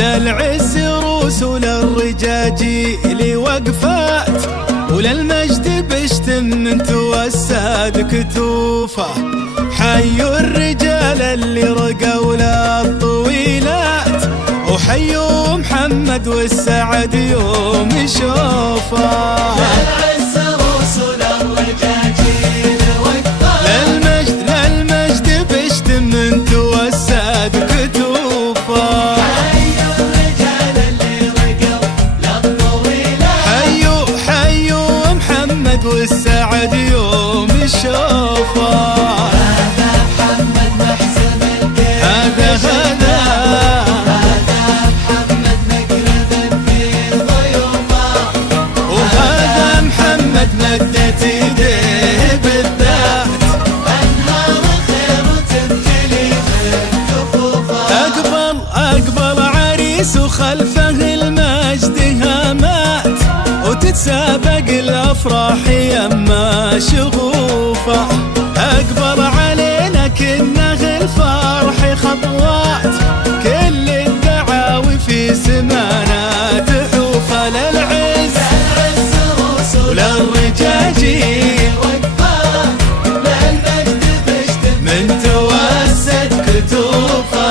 للعز روس وللرجاجيل وقفات، وللمجد بشتم من توساد كتوفه. حيوا الرجال اللي رقوا للطويلات، وحيوا محمد والسعد يوم يشوفه. للعز روس وللرجاجيل وقفات، للمجد بشتم من توساد كتوفه. حيوا الرجال اللي رقوا للطويلات، حيوا محمد والسعد يوم يشوفه. وخلفه المجد هامات، وتتسابق الافراح يما شغوفه. اقبل علينا كنه الفرح خطوات، كل الدعاوي في سمانا تحوفه. للعز روس وللرجاجيل وقفات، للمجد بشتم من توسد كتوفه.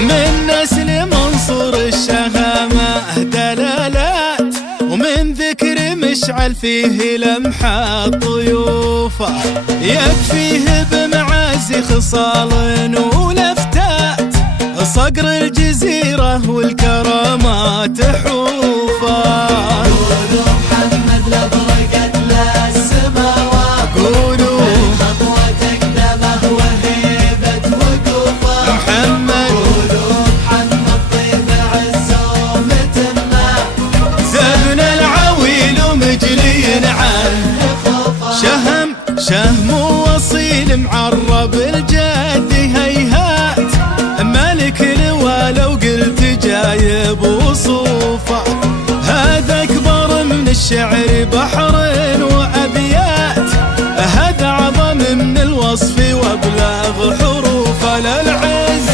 من نسل منصور الشهامة دلالات، ومن ذكر مشعل فيه لمحة طيوفه. يكفيه بمعازي خصال ولفتات، صقر الجزيرة والكرامات حوفه. قولوا محمد لبرقت للسماوات، قولوا خطوة تقدمه وهيبة وقوفه. محمد شهم وصيل معرب الجد هيهات، ملك لوا لو قلت جايب وصوفه. هذا اكبر من الشعر بحر وابيات، هذا اعظم من الوصف وابلغ حروفه. للعز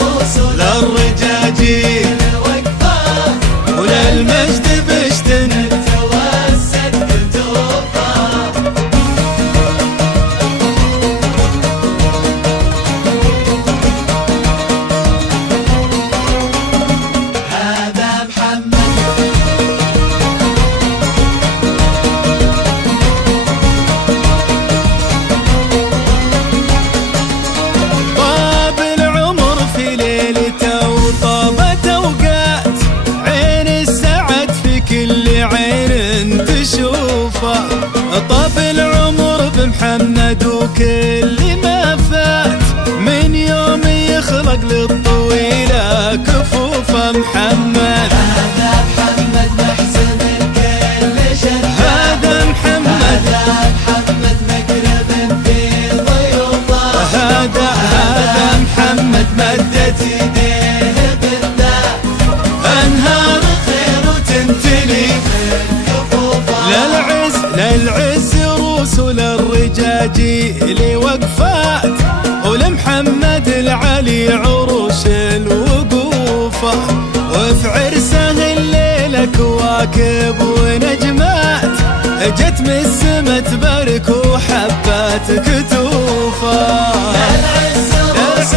روس للرجاجيل وقفات، وللمجد بشتن توسد كتوفه. هذا محمد طاب العمر في ليلته وطابت اوقات، عين السعد في كل عين تشوفه. طاب العمر بمحمد وكل ما فات، من يوم يخلق للطويله كفوفه. محمد هذا محمد محزن الكل شتات، هذا محمد مقرب في ضيوفه. هذا محمد مدت يديه بالذات، انهار خير وتمتلي كفوفه. للعز روس وللرجاجيل وقفات، ولمحمد العلي عروش الوقوفه. وفي عرسه الليله كواكب ونجمات، جت من السما تبارك وحبات كتوفه. للعز روس